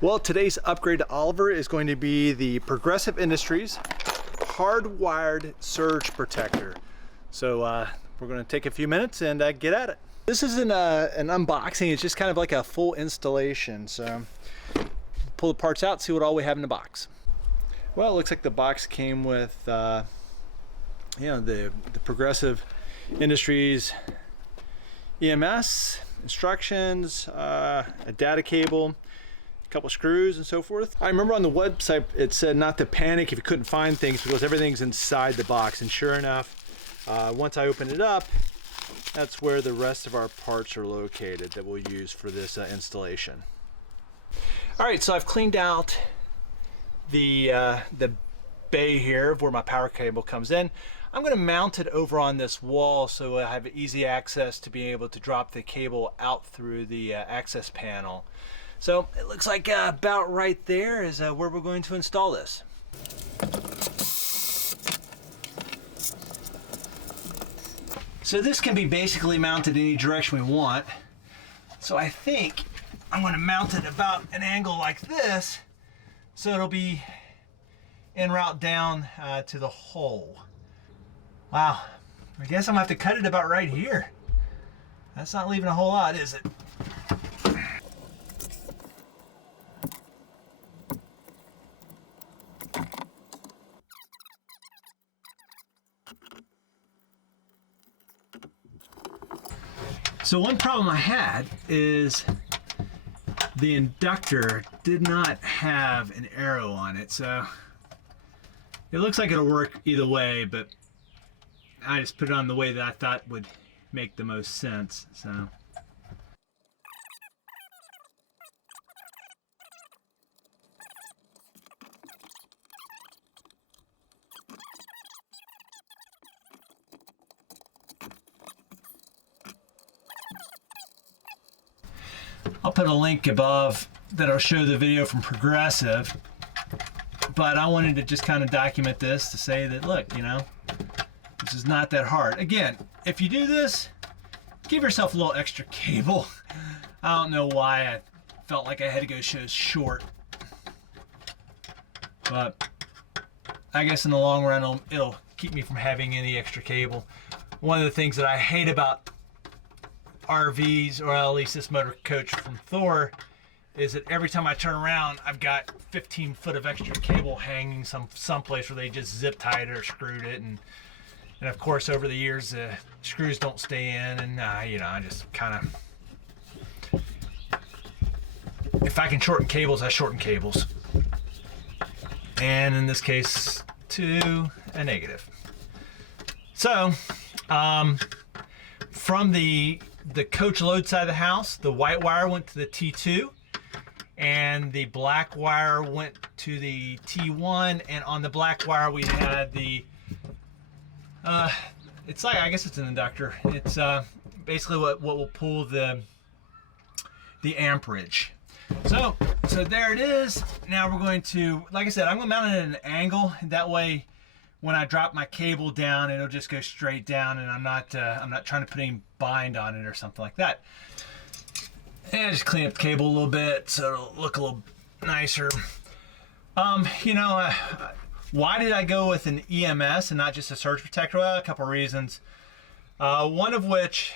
Well, today's upgrade to Oliver is going to be the Progressive Industries Hardwired Surge Protector. So we're going to take a few minutes and get at it. This isn't an unboxing, it's just kind of like a full installation. So pull the parts out, see what all we have in the box. Well, it looks like the box came with the Progressive Industries EMS, instructions, a data cable, a couple screws and so forth. I remember on the website it said not to panic if you couldn't find things because everything's inside the box, and sure enough, once I open it up, that's where the rest of our parts are located that we'll use for this installation. All right, so I've cleaned out the bay here where my power cable comes in. I'm going to mount it over on this wall so I have easy access to being able to drop the cable out through the access panel. So it looks like about right there is where we're going to install this. So this can be basically mounted any direction we want. So I think I'm going to mount it about an angle like this so it'll be en route down to the hole. Wow, I guess I'm gonna have to cut it about right here. That's not leaving a whole lot, is it? So one problem I had is the inductor did not have an arrow on it, so it looks like it'll work either way, but I just put it on the way that I thought would make the most sense. So I'll put a link above that'll show the video from Progressive, but I wanted to just kind of document this to say that, look, you know, this is not that hard. Again, if you do this, give yourself a little extra cable. I don't know why I felt like I had to go so short, but I guess in the long run it'll keep me from having any extra cable. One of the things that I hate about RVs, or at least this motor coach from Thor, is that every time I turn around, I've got 15 foot of extra cable hanging someplace where they just zip tied it or screwed it, and of course over the years the screws don't stay in, and you know, I just kind of, if I can shorten cables, I shorten cables, and in this case to a negative. So from the coach load side of the house, the white wire went to the T2 and the black wire went to the T1, and on the black wire we had the it's like, I guess it's an inductor. It's basically what will pull the amperage. So there it is. Now we're going to, like I said, I'm going to mount it at an angle. That way when I drop my cable down, it'll just go straight down, and I'm not trying to put any bind on it or something like that. And just clean up the cable a little bit so it'll look a little nicer. You know, why did I go with an EMS and not just a surge protector? Well, a couple of reasons. One of which,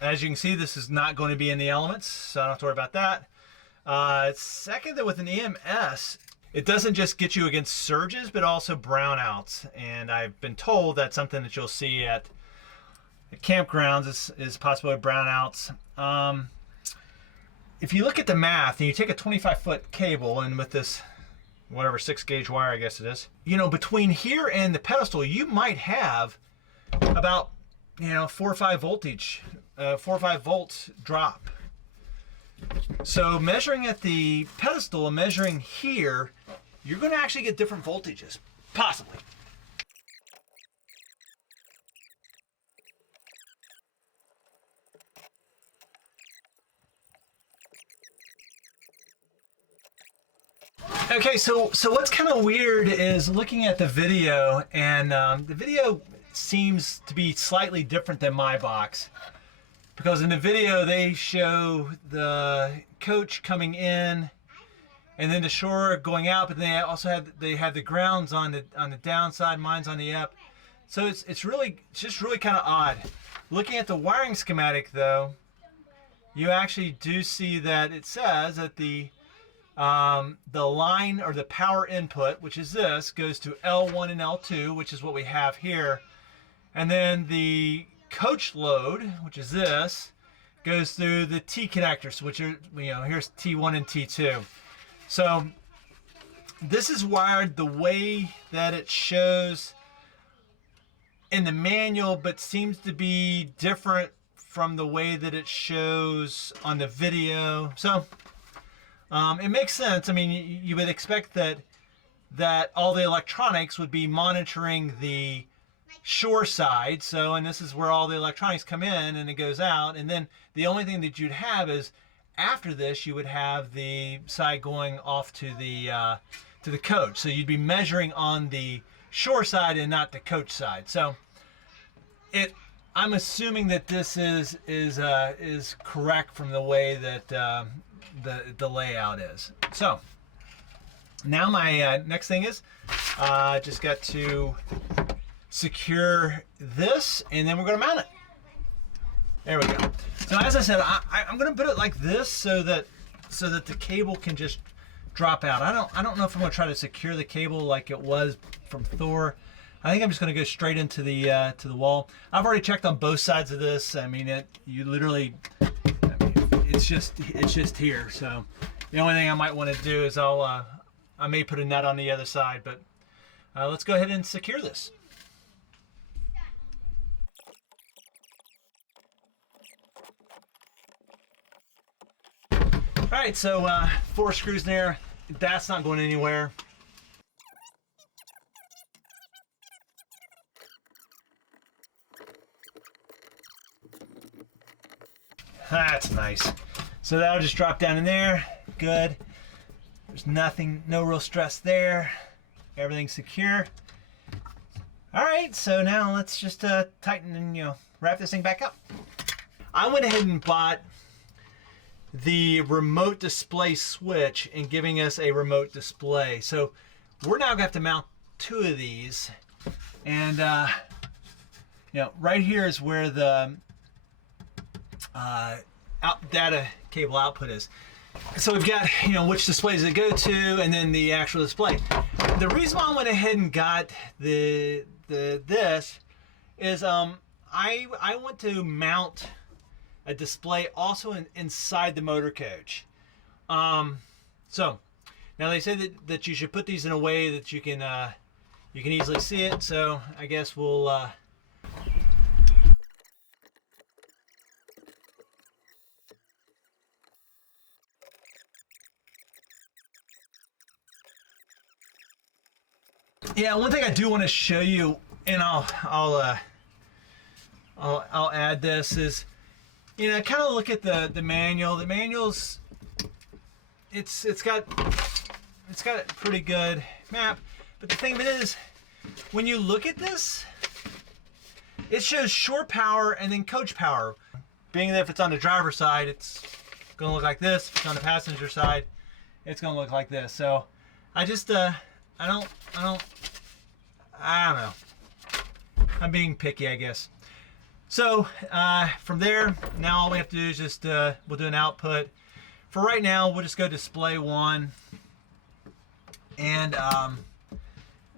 as you can see, this is not going to be in the elements, so I don't have to worry about that. Second, that with an EMS, it doesn't just get you against surges, but also brownouts. And I've been told that's something that you'll see at campgrounds is possibly brownouts. If you look at the math and you take a 25-foot cable, and with this whatever 6-gauge wire, I guess it is, you know, between here and the pedestal, you might have about, you know, 4 or 5 volts drop. So measuring at the pedestal and measuring here, you're going to actually get different voltages, possibly. Okay, so what's kind of weird is looking at the video, and the video seems to be slightly different than my box, because in the video they show the coach coming in and then the shore going out, but they also have the grounds on the downside, mine's on the up. So it's just really kind of odd. Looking at the wiring schematic though, you actually do see that it says that the line or the power input, which is this, goes to L1 and L2, which is what we have here. And then the coach load, which is this, goes through the T connectors, which are, here's T1 and T2. So this is wired the way that it shows in the manual, but seems to be different from the way that it shows on the video. So it makes sense. I mean, you would expect that all the electronics would be monitoring the shore side. So, and this is where all the electronics come in and it goes out. And then the only thing that you'd have is after this, you would have the side going off to the coach. So you'd be measuring on the shore side and not the coach side. So I'm assuming that this is correct from the way that the layout is. So now my next thing is just got to secure this, and then we're going to mount it. There we go. So as I said, I'm going to put it like this so that the cable can just drop out. I don't know if I'm going to try to secure the cable like it was from Thor. I think I'm just going to go straight into the wall. I've already checked on both sides of this. I mean, it's just here. So the only thing I might want to do is I may put a nut on the other side, but let's go ahead and secure this. All right, so 4 screws there. That's not going anywhere. That's nice. So that'll just drop down in there. Good. There's nothing, no real stress there. Everything's secure. All right, so now let's just tighten and wrap this thing back up. I went ahead and bought the remote display switch and giving us a remote display. So we're now gonna have to mount 2 of these, and right here is where the data cable output is. So we've got which displays it go to, and then the actual display. The reason why I went ahead and got this is I want to mount a display also inside the motor coach. So now they say that you should put these in a way that you can easily see it. So I guess we'll yeah, one thing I do want to show you, and I'll add this, is kind of look at the manual. The manual's it's got a pretty good map, but the thing of it is, when you look at this, it shows shore power and then coach power. Being that if it's on the driver's side, it's gonna look like this. If it's on the passenger side, it's gonna look like this. So I just I don't know. I'm being picky, I guess. So from there, now all we have to do is just we'll do an output. For right now, we'll just go display 1, and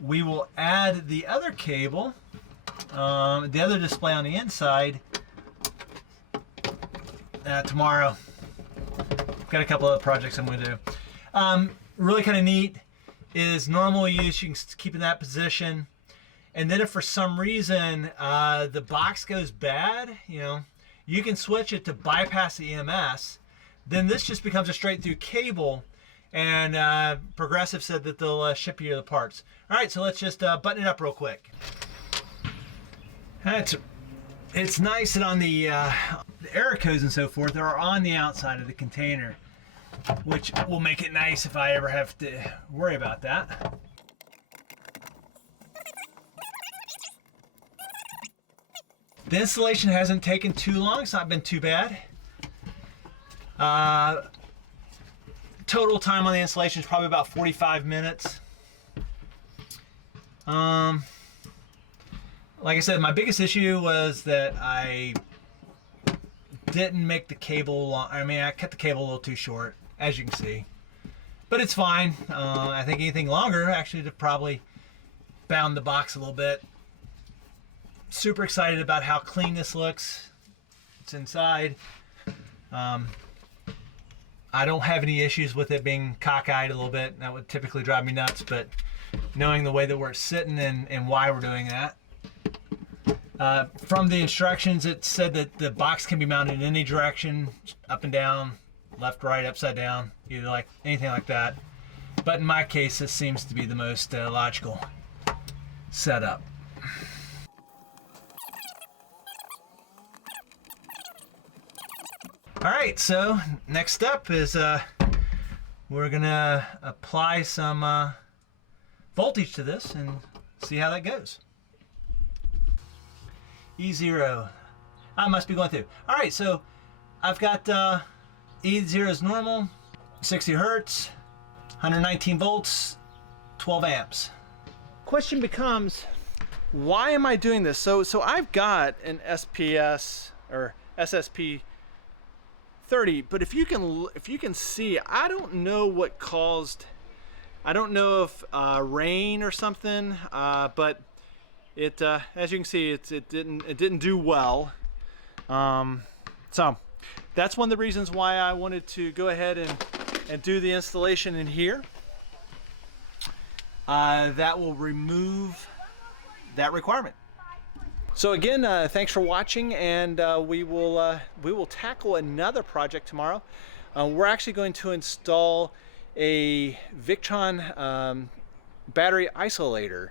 we will add the other cable, the other display on the inside tomorrow. Got a couple of projects I'm going to do. Really kind of neat is normal use. You can keep in that position. And then if for some reason the box goes bad, you can switch it to bypass the EMS. Then this just becomes a straight through cable, and Progressive said that they'll ship you the parts. All right, so let's just button it up real quick. It's nice that on the error codes and so forth are on the outside of the container, which will make it nice if I ever have to worry about that. The installation hasn't taken too long. It's not been too bad. Total time on the installation is probably about 45 minutes. Like I said, my biggest issue was that I didn't make the cable long. I mean, I cut the cable a little too short, as you can see. But it's fine. I think anything longer actually to probably bound the box a little bit. Super excited about how clean this looks. It's inside. I don't have any issues with it being cockeyed a little bit. That would typically drive me nuts, but knowing the way that we're sitting and why we're doing that. From the instructions, it said that the box can be mounted in any direction, up and down, left, right, upside down, either like anything like that. But in my case, this seems to be the most logical setup. All right, so next step is we're gonna apply some voltage to this and see how that goes. E0, I must be going through. All right, so I've got E0 is normal, 60 hertz, 119 volts, 12 amps. Question becomes, why am I doing this? So I've got an SPS or SSP 30, but if you can see, I don't know what caused. I don't know if rain or something, but it as you can see, it didn't do well. So that's one of the reasons why I wanted to go ahead and do the installation in here. That will remove that requirement. So again, thanks for watching, and we will tackle another project tomorrow. We're actually going to install a Victron battery isolator